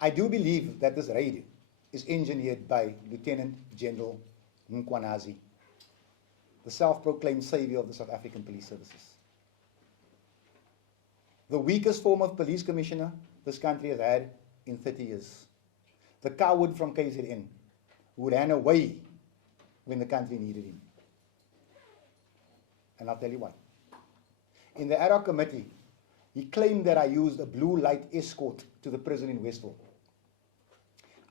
I do believe that this raid is engineered by Lieutenant General Mkhwanazi, the self-proclaimed savior of the South African police services. The weakest form of police commissioner this country has had in 30 years. The coward from KZN who ran away when the country needed him. And I'll tell you why. In the ad hoc committee, he claimed that I used a blue light escort to the prison in Westville.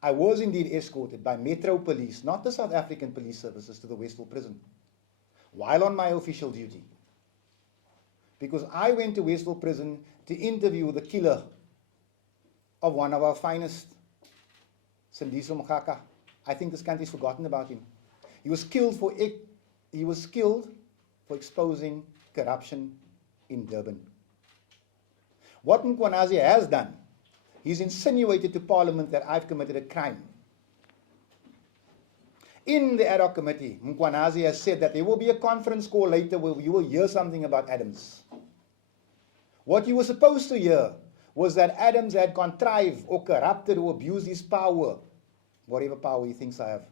I was indeed escorted by Metro Police, not the South African Police Services, to the Westville prison, while on my official duty. Because I went to Westville prison to interview the killer of one of our finest, Senzo Mchunu. I think this country's forgotten about him. He was killed for exposing corruption in Durban. What Mkhwanazi has done, he's insinuated to Parliament that I've committed a crime. In the ad hoc committee, Mkhwanazi has said that there will be a conference call later where you will hear something about Adams. What you were supposed to hear was that Adams had contrived or corrupted or abused his power, whatever power he thinks I have,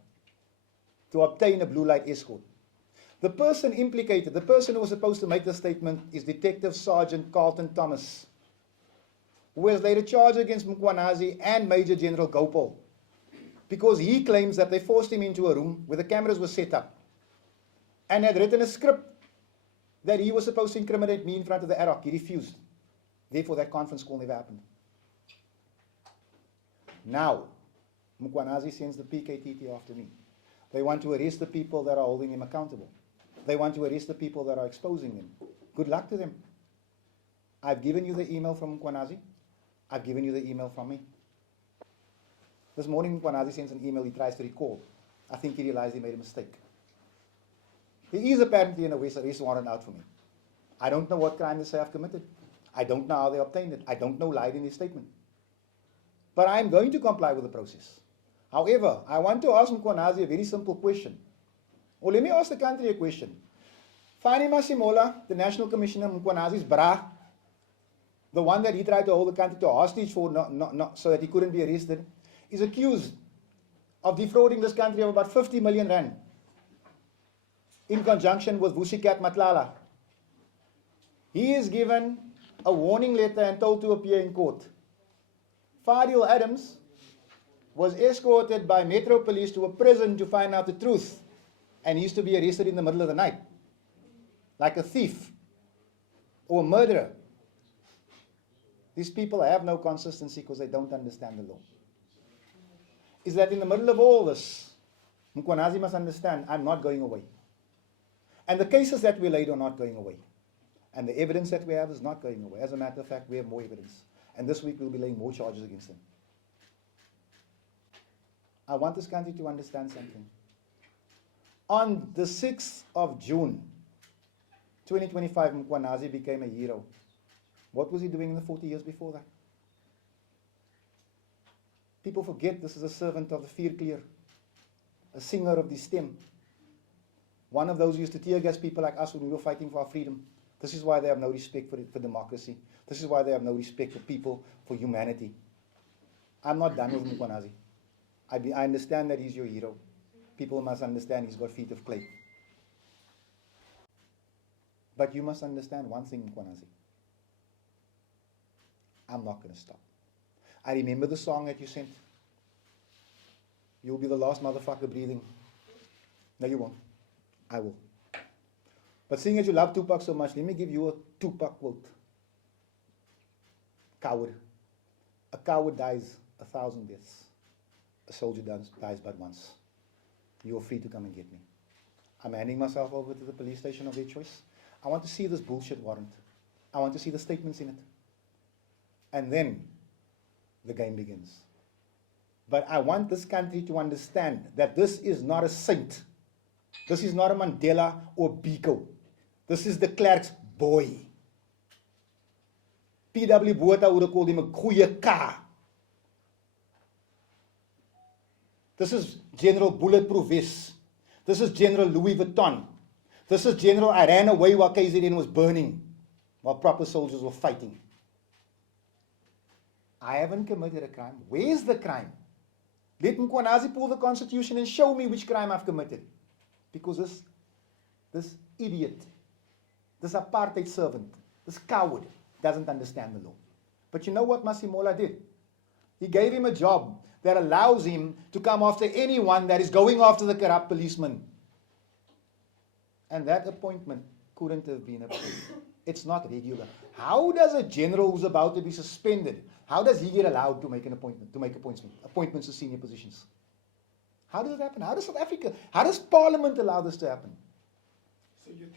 to obtain a blue light escort. The person implicated, the person who was supposed to make the statement, is Detective Sergeant Carlton Thomas, who has laid a charge against Mkhwanazi and Major General Gopal, because he claims that they forced him into a room where the cameras were set up and had written a script that he was supposed to incriminate me in front of the ad hoc. He refused. Therefore, that conference call never happened. Now, Mkhwanazi sends the PKTT after me. They want to arrest the people that are holding him accountable. They want to arrest the people that are exposing him. Good luck to them. I've given you the email from Mkhwanazi. I've given you the email from me. This morning, Mkhwanazi sends an email he tries to recall. I think he realized he made a mistake. There is apparently an arrest warrant out for me. I don't know what crime they say I've committed. I don't know how they obtained it. I don't know lied in his statement. But I'm going to comply with the process. However, I want to ask Mkhwanazi a very simple question. Or let me ask the country a question. Fannie Masemola, the National Commissioner, Mkhwanazi's bra, the one that he tried to hold the country to hostage for so that he couldn't be arrested, is accused of defrauding this country of about 50 million rand in conjunction with Vusikat Matlala. He is given a warning letter and told to appear in court. Fadiel Adams was escorted by Metro Police to a prison to find out the truth, and he used to be arrested in the middle of the night, like a thief or a murderer. These people have no consistency because they don't understand the law. Is that in the middle of all this, Mkhwanazi must understand, I'm not going away. And the cases that we laid are not going away. And the evidence that we have is not going away. As a matter of fact, we have more evidence. And this week we'll be laying more charges against them. I want this country to understand something. On the 6th of June, 2025, Mkhwanazi became a hero. What was he doing in the 40 years before that? People forget this is a servant of the Vierkleur, a singer of the stem. One of those who used to tear gas people like us when we were fighting for our freedom. This is why they have no respect for democracy. This is why they have no respect for people, for humanity. I'm not done with Mkhwanazi. I understand that he's your hero. People must understand he's got feet of clay. But you must understand one thing, Mkhwanazi. I'm not going to stop. I remember the song that you sent. You'll be the last motherfucker breathing. No, you won't. I will. But seeing as you love Tupac so much, let me give you a Tupac quote. Coward. A coward dies 1,000 deaths. A soldier dies but once. You're free to come and get me. I'm handing myself over to the police station of their choice. I want to see this bullshit warrant. I want to see the statements in it. And then the game begins. But I want this country to understand that this is not a saint. This is not a Mandela or Biko. This is the Klerk's boy. P.W. Botha would have called him a goeie ka. This is General Bulletproof Vest. This is General Louis Vuitton. This is General I ran away while KZN was burning, while proper soldiers were fighting. I haven't committed a crime. Where's the crime? Let Mkhwanazi pull the constitution and show me which crime I've committed. Because this idiot, this apartheid servant, this coward doesn't understand the law. But you know what Masemola did? He gave him a job that allows him to come after anyone that is going after the corrupt policeman. And that appointment couldn't have been approved. It's not regular. How does a general who's about to be suspended, how does he get allowed to make an appointment, to make appointments to senior positions? How does it happen? How does South Africa, how does Parliament allow this to happen? So you